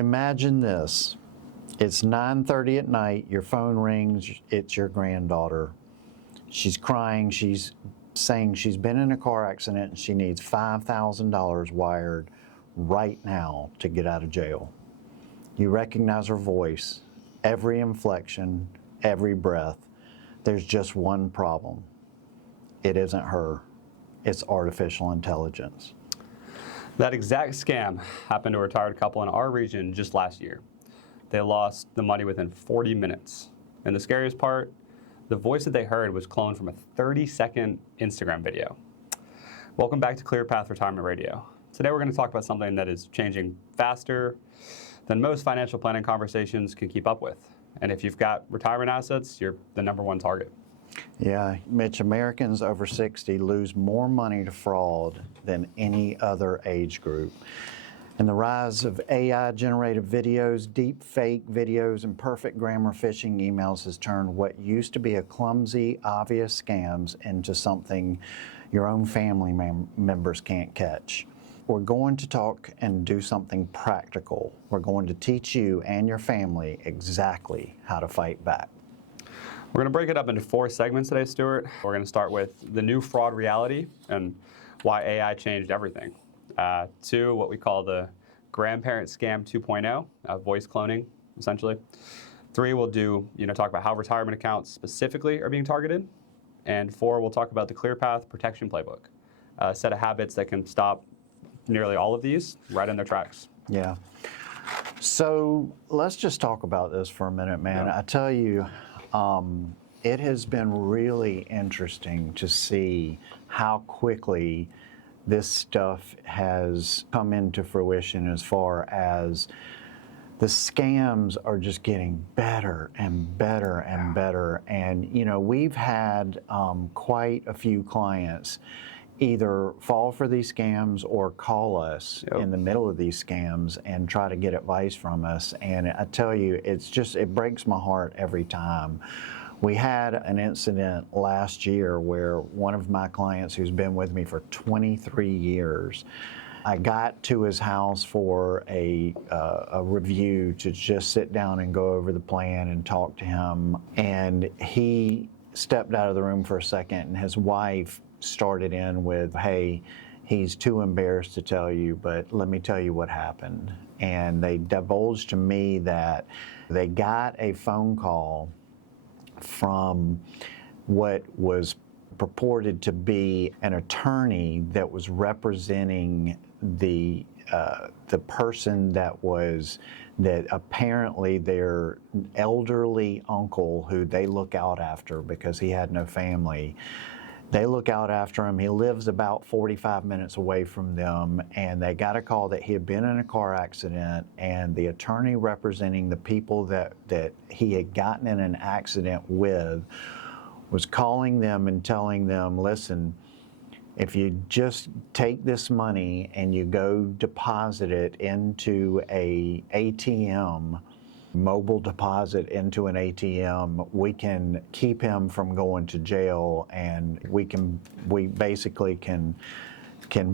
Imagine this. It's 9:30 at night, your phone rings, it's your granddaughter. She's crying, she's saying she's been in a car accident and she needs $5,000 wired right now to get out of jail. You recognize her voice, every inflection, every breath. There's just one problem. It isn't her, it's artificial intelligence. That exact scam happened to a retired couple in our region just last year. They lost the money within 40 minutes. And the scariest part, the voice that they heard was cloned from a 30-second Instagram video. Welcome back to ClearPath Retirement Radio. Today we're going to talk about something that is changing faster than most financial planning conversations can keep up with. And if you've got retirement assets, you're the #1 target. Yeah, Mitch, Americans over 60 lose more money to fraud than any other age group. And the rise of AI-generated videos, deepfake videos, and perfect grammar phishing emails has turned what used to be a clumsy, obvious scams into something your own family members can't catch. We're going to talk and do something practical. We're going to teach you and your family exactly how to fight back. We're going to break it up into 4 segments today, Stewart. We're going to start with the new fraud reality and why AI changed everything. 2, what we call the grandparent scam 2.0, voice cloning, essentially. 3, we'll do, talk about how retirement accounts specifically are being targeted. And 4, we'll talk about the ClearPath protection playbook, a set of habits that can stop nearly all of these right in their tracks. Yeah. So let's just talk about this for a minute, man. Yeah. I tell you, it has been really interesting to see how quickly this stuff has come into fruition as far as the scams are just getting better and better and better. And, we've had quite a few clients either fall for these scams or call us in the middle of these scams and try to get advice from us. And I tell you, it breaks my heart every time. We had an incident last year where one of my clients who's been with me for 23 years, I got to his house for a review to just sit down and go over the plan and talk to him. And he stepped out of the room for a second and his wife started in with, "Hey, he's too embarrassed to tell you, but let me tell you what happened." And they divulged to me that they got a phone call from what was purported to be an attorney that was representing the person that apparently their elderly uncle, who they look out after because he had no family. They look out after him. He lives about 45 minutes away from them, and they got a call that he had been in a car accident, and the attorney representing the people that he had gotten in an accident with was calling them and telling them, "Listen, if you just take this money and you go deposit it into a ATM, mobile deposit into an ATM, we can keep him from going to jail, and we basically can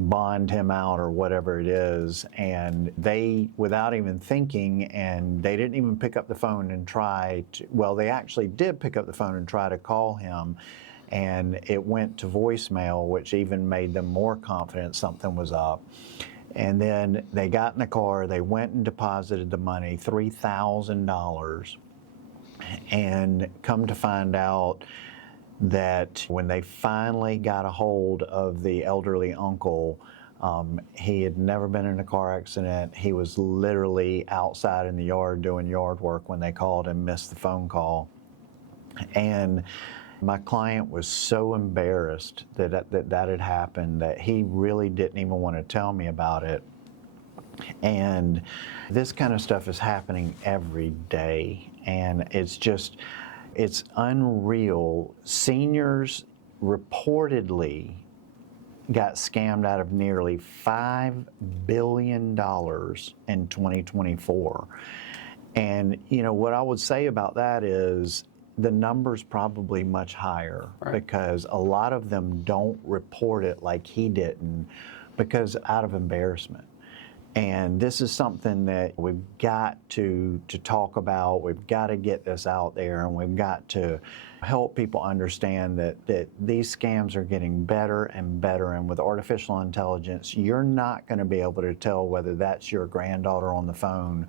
bond him out or whatever it is." And they, without even thinking, and they didn't even pick up the phone and they actually did pick up the phone and try to call him, and it went to voicemail, which even made them more confident something was up. And then they got in the car, they went and deposited the money, $3,000, and come to find out that when they finally got a hold of the elderly uncle, he had never been in a car accident. He was literally outside in the yard doing yard work when they called and missed the phone call. And my client was so embarrassed that had happened that he really didn't even want to tell me about it. And this kind of stuff is happening every day, and it's unreal. Seniors reportedly got scammed out of nearly $5 billion in 2024. And what I would say about that is the number's probably much higher, right? Because a lot of them don't report it like he didn't, because out of embarrassment. And this is something that we've got to talk about. We've got to get this out there, and we've got to help people understand that these scams are getting better and better. And with artificial intelligence, you're not going to be able to tell whether that's your granddaughter on the phone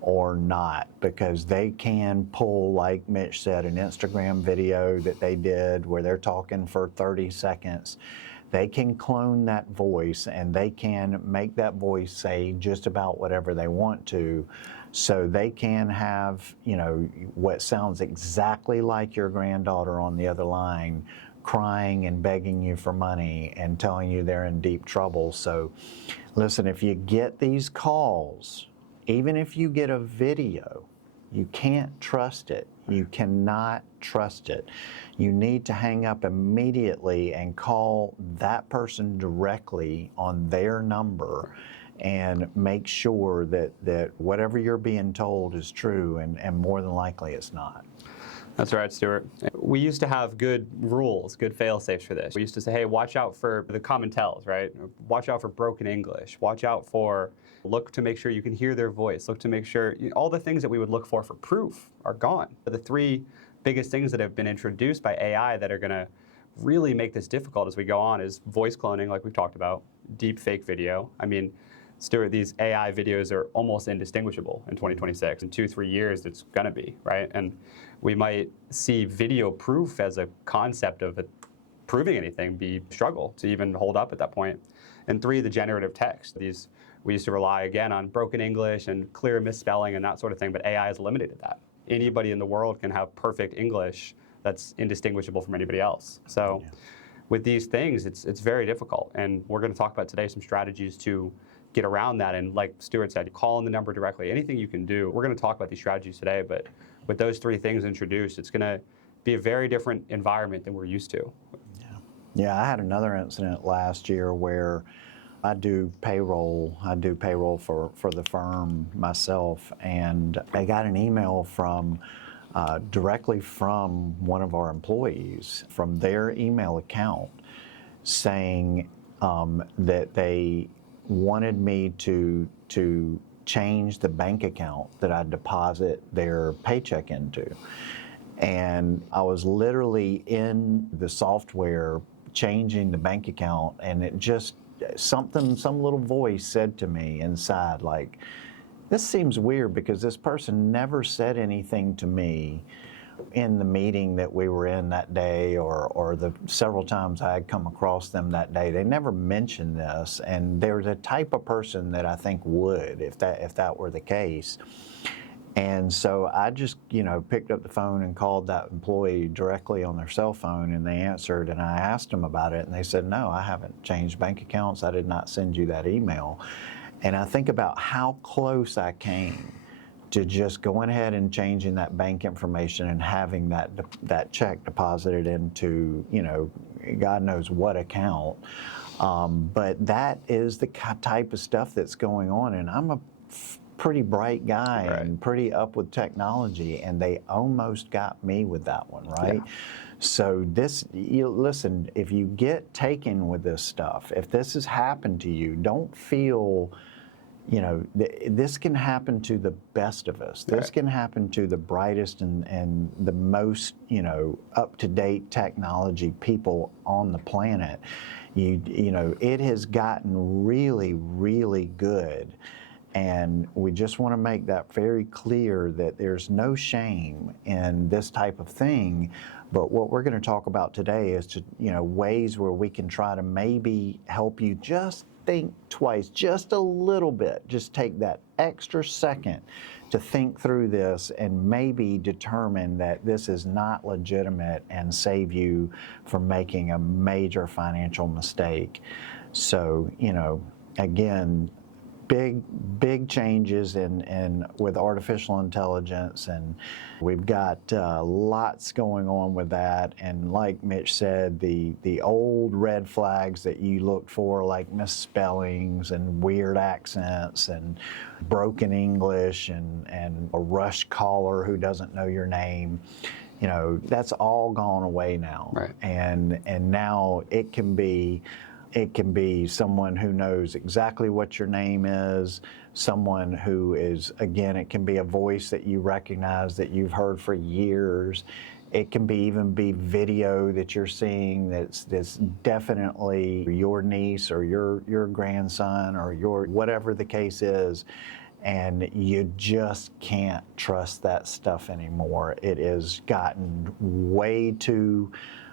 or not, because they can pull, like Mitch said, an Instagram video that they did where they're talking for 30 seconds. They can clone that voice, and they can make that voice say just about whatever they want to. So they can have, what sounds exactly like your granddaughter on the other line, crying and begging you for money and telling you they're in deep trouble. So listen, if you get these calls, even if you get a video, you can't trust it. You cannot trust it. You need to hang up immediately and call that person directly on their number and make sure that whatever you're being told is true, and more than likely it's not. That's right, Stewart. We used to have good rules, good fail-safes for this. We used to say, hey, watch out for the common tells, right? Watch out for broken English. Watch out for, look to make sure you can hear their voice. Look to make sure, all the things that we would look for proof are gone. The three biggest things that have been introduced by AI that are going to really make this difficult as we go on is voice cloning, like we've talked about, deep fake video. I mean, Stewart, these AI videos are almost indistinguishable in 2026. In 2-3 years, it's going to be, right? And we might see video proof as a concept of it proving anything be a struggle to even hold up at that point. And 3, the generative text. We used to rely, again, on broken English and clear misspelling and that sort of thing, but AI has eliminated that. Anybody in the world can have perfect English that's indistinguishable from anybody else. So with these things, it's very difficult. And we're going to talk about today some strategies to get around that. And like Stewart said, call in the number directly, anything you can do. We're going to talk about these strategies today, but with those 3 things introduced, it's going to be a very different environment than we're used to. Yeah, I had another incident last year where I do payroll for the firm myself, and I got an email from directly from one of our employees from their email account saying that they wanted me to change the bank account that I deposit their paycheck into. And I was literally in the software changing the bank account, and it just, some little voice said to me inside, like, this seems weird because this person never said anything to me in the meeting that we were in that day, or the several times I had come across them that day. They never mentioned this, and they're the type of person that I think would, if that were the case. And so I just, picked up the phone and called that employee directly on their cell phone, and they answered, and I asked them about it, and they said, no, I haven't changed bank accounts. I did not send you that email. And I think about how close I came to just going ahead and changing that bank information and having that check deposited into, God knows what account. But that is the type of stuff that's going on, and I'm a pretty bright guy and pretty up with technology, and they almost got me with that one, right? Yeah. So listen, if you get taken with this stuff, if this has happened to you, don't feel, this can happen to the best of us. This can happen to the brightest and the most, up-to-date technology people on the planet. It has gotten really, really good. And we just want to make that very clear that there's no shame in this type of thing. But what we're going to talk about today is ways where we can try to maybe help you just think twice, just a little bit. Just take that extra second to think through this and maybe determine that this is not legitimate and save you from making a major financial mistake. So, again, big changes in with artificial intelligence, and we've got lots going on with that. And like Mitch said, the old red flags that you looked for, like misspellings and weird accents and broken English and a rush caller who doesn't know your name, that's all gone away now. Right. And now it can be It can be someone who knows exactly what your name is, someone who is, again, it can be a voice that you recognize that you've heard for years. It can even be video that you're seeing that's definitely your niece or your grandson or your whatever the case is, and you just can't trust that stuff anymore. It has gotten way too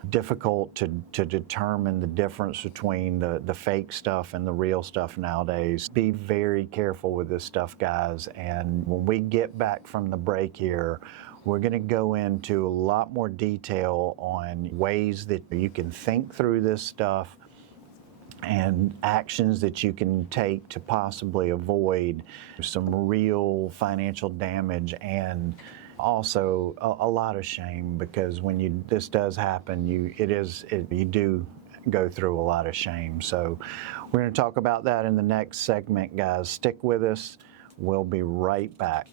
difficult to determine the difference between the fake stuff and the real stuff nowadays. Be very careful with this stuff, guys, and when we get back from the break here, we're going to go into a lot more detail on ways that you can think through this stuff and actions that you can take to possibly avoid some real financial damage and also a lot of shame, because when this does happen, you do go through a lot of shame. So we're going to talk about that in the next segment, guys. Stick with us. We'll be right back.